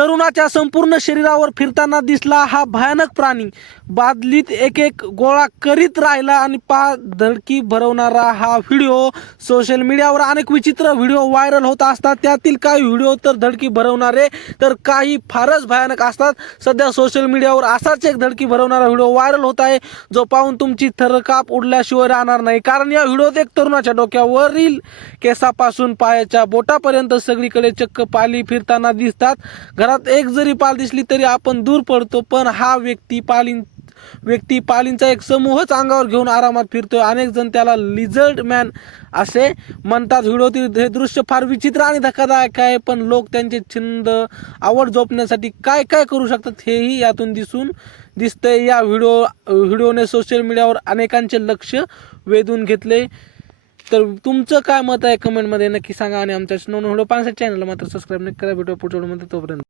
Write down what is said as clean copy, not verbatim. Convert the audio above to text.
तरुणाच्या संपूर्ण शरीरावर फिरताना दिसला हा भयानक प्राणी. बादलीत एक एक गोळा करीत राहिला आणि धडकी भरवणारा हा व्हिडिओ. सोशल मीडियावर अनेक विचित्र व्हिडिओ व्हायरल होत असतात. त्यातील काही व्हिडिओ तर धडकी भरवणारे तर काही फारच भयानक असतात. सध्या सोशल मीडियावर असाच एक धडकी भरवणारा व्हिडिओ व्हायरल होत आहे, जो पाहून तुमची थरकाप उडल्याशिवाय राहणार नाही. कारण या व्हिडिओत एक तरुणाच्या डोक्यावरील केसापासून पायाच्या बोटापर्यंत सगळीकडे चक्क पाली फिरताना दिसतात. घरात एक जरी पाल दिसली तरी आपण दूर पडतो, पण हा व्यक्ती पालींचा एक समूहच अंगावर घेऊन आरामात फिरतोय. अनेक जण त्याला लिझर्ड मॅन असे म्हणतात. व्हिडिओतील हे दृश्य फार विचित्र आणि धक्कादायक आहे, पण लोक त्यांचे छंद आवड जोपण्यासाठी काय काय करू शकतात हेही यातून दिसतंय. या व्हिडिओने सोशल मीडियावर अनेकांचे लक्ष वेधून घेतले. तर तुमचं काय मत आहे कमेंटमध्ये नक्की सांगा आणि आमच्या नवीन व्हिडिओ पाहण्यासाठी चॅनलला मात्र सबस्क्राईब नक्की करा. भेटूया पुढच्या व्हिडिओमध्ये, तोपर्यंत.